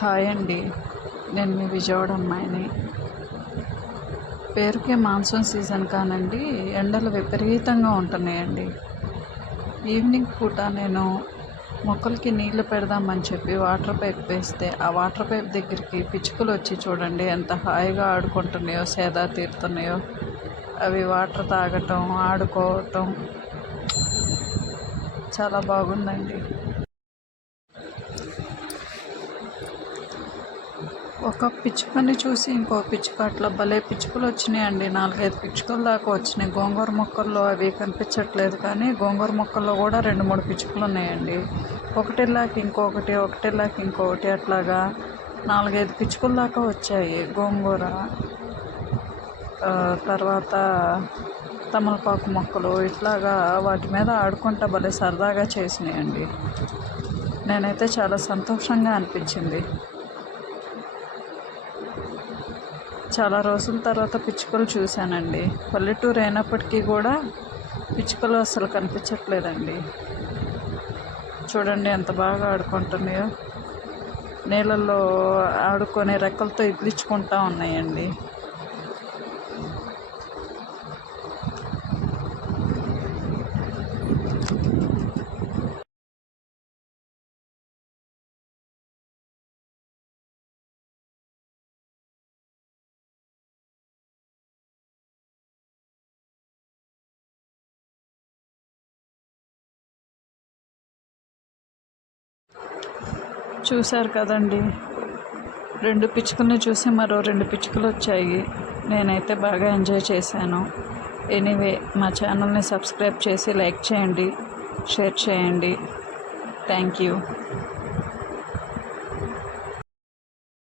Hi అండి. నేను మీ విజయవాడ అమ్మాయిని. పేరుకే మాన్సూన్ సీజన్ కానండి, ఎండలు విపరీతంగా ఉంటున్నాయండి. ఈవినింగ్ పూట నేను మొక్కలకి నీళ్లు పెడదామని చెప్పి వాటర్ పైప్ వేస్తే ఆ వాటర్ పైప్ దగ్గరికి పిచ్చుకలు వచ్చి చూడండి ఎంత హాయిగా ఆడుకుంటున్నాయో, సేద తీరుతున్నాయో. అవి వాటర్ తాగటం, ఆడుకోవటం చాలా బాగుందండి. ఒక పిచ్చుకని చూసి ఇంకో పిచ్చుక అట్లా భలే పిచ్చుకలు వచ్చినాయండి. 4-5 పిచ్చుకల దాకా వచ్చినాయి. గోంగూర మొక్కల్లో అవి కనిపించట్లేదు, కానీ గోంగూర మొక్కల్లో కూడా 2-3 పిచ్చుకలు ఉన్నాయండి. ఒకటిలాకి ఇంకొకటి, ఒకటిలాకి ఇంకొకటి, అట్లాగా 4-5 పిచ్చుకల దాకా వచ్చాయి. గోంగూర తర్వాత తమలపాకు మొక్కలు ఇట్లాగా వాటి మీద ఆడుకుంటా భలే సరదాగా చేసినాయండి. నేనైతే చాలా సంతోషంగా అనిపించింది. చాలా రోజుల తర్వాత పిచ్చుకలు చూశానండి. పల్లెటూరు అయినప్పటికీ కూడా పిచ్చుకలు అసలు కనిపించట్లేదండి. చూడండి ఎంత బాగా ఆడుకుంటున్నాయో. నీళ్ళల్లో ఆడుకొని రెక్కలతో ఇదిలించుకుంటూ ఉన్నాయండి. చూశారు కదండి, 2 పిచ్చుకల్ని చూసి మరో 2 పిచ్చుకలు వచ్చాయి. నేనైతే బాగా ఎంజాయ్ చేశాను. ఎనీవే, మా ఛానల్ని సబ్స్క్రైబ్ చేసి లైక్ చేయండి, షేర్ చేయండి. Thank you.